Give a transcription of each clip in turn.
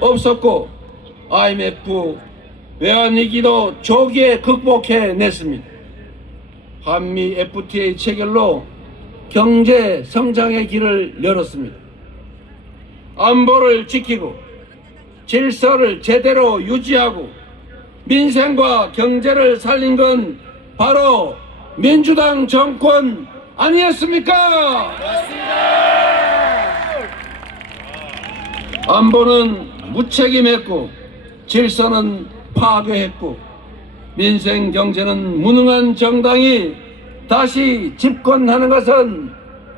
없었고 IMF 외환위기도 조기에 극복해냈습니다. 한미 FTA 체결로 경제 성장의 길을 열었습니다. 안보를 지키고 질서를 제대로 유지하고 민생과 경제를 살린 건 바로 민주당 정권 아니었습니까? 안보는 무책임했고 질서는 파괴했고 민생 경제는 무능한 정당이 다시 집권하는 것은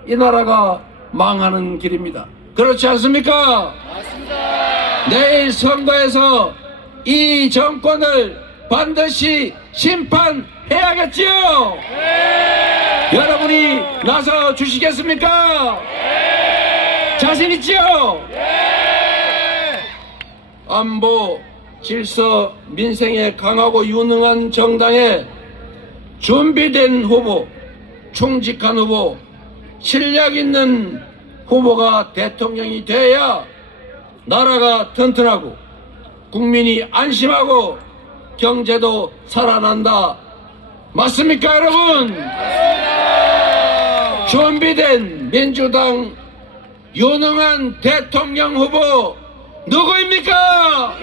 이 나라가 망하는 길입니다. 그렇지 않습니까? 내일 선거에서 이 정권을 반드시 심판해야겠지요. 여러분이 나서 주시겠습니까? 자신 있지요? 안보, 질서, 민생에 강하고 유능한 정당에 준비된 후보, 충직한 후보, 실력 있는 후보가 대통령이 돼야 나라가 튼튼하고 국민이 안심하고 경제도 살아난다. 맞습니까, 여러분? 준비된 민주당 유능한 대통령 후보 누구입니까?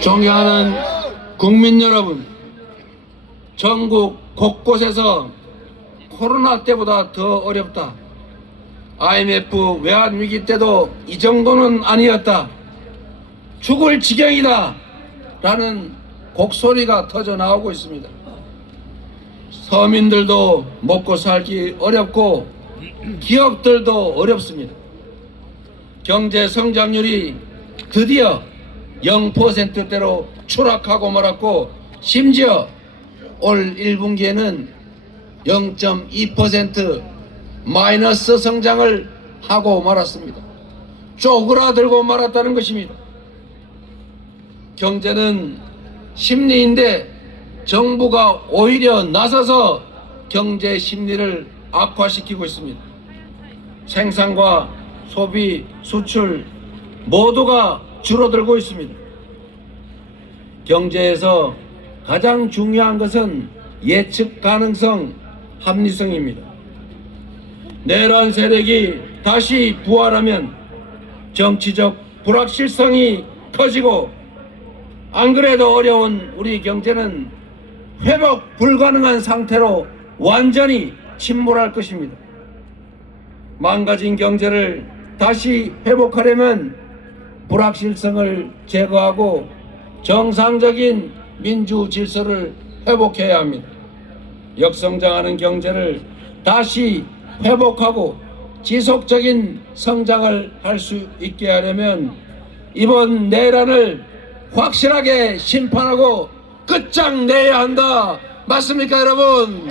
존경하는 국민 여러분, 전국 곳곳에서 코로나 때보다 더 어렵다. IMF 외환 위기 때도 이 정도는 아니었다. 죽을 지경이다. 라는 곡소리가 터져 나오고 있습니다. 서민들도 먹고 살기 어렵고 기업들도 어렵습니다. 경제 성장률이 드디어 0%대로 추락하고 말았고 심지어 올 1분기에는 0.2% 마이너스 성장을 하고 말았습니다. 쪼그라들고 말았다는 것입니다. 경제는 심리인데 정부가 오히려 나서서 경제 심리를 악화시키고 있습니다. 생산과 소비, 수출 모두가 줄어들고 있습니다. 경제에서 가장 중요한 것은 예측 가능성, 합리성입니다. 내란 세력이 다시 부활하면 정치적 불확실성이 커지고 안 그래도 어려운 우리 경제는 회복 불가능한 상태로 완전히 침몰할 것입니다. 망가진 경제를 다시 회복하려면 불확실성을 제거하고 정상적인 민주 질서를 회복해야 합니다. 역성장하는 경제를 다시 회복하고 지속적인 성장을 할 수 있게 하려면 이번 내란을 확실하게 심판하고 끝장내야 한다. 맞습니까, 여러분?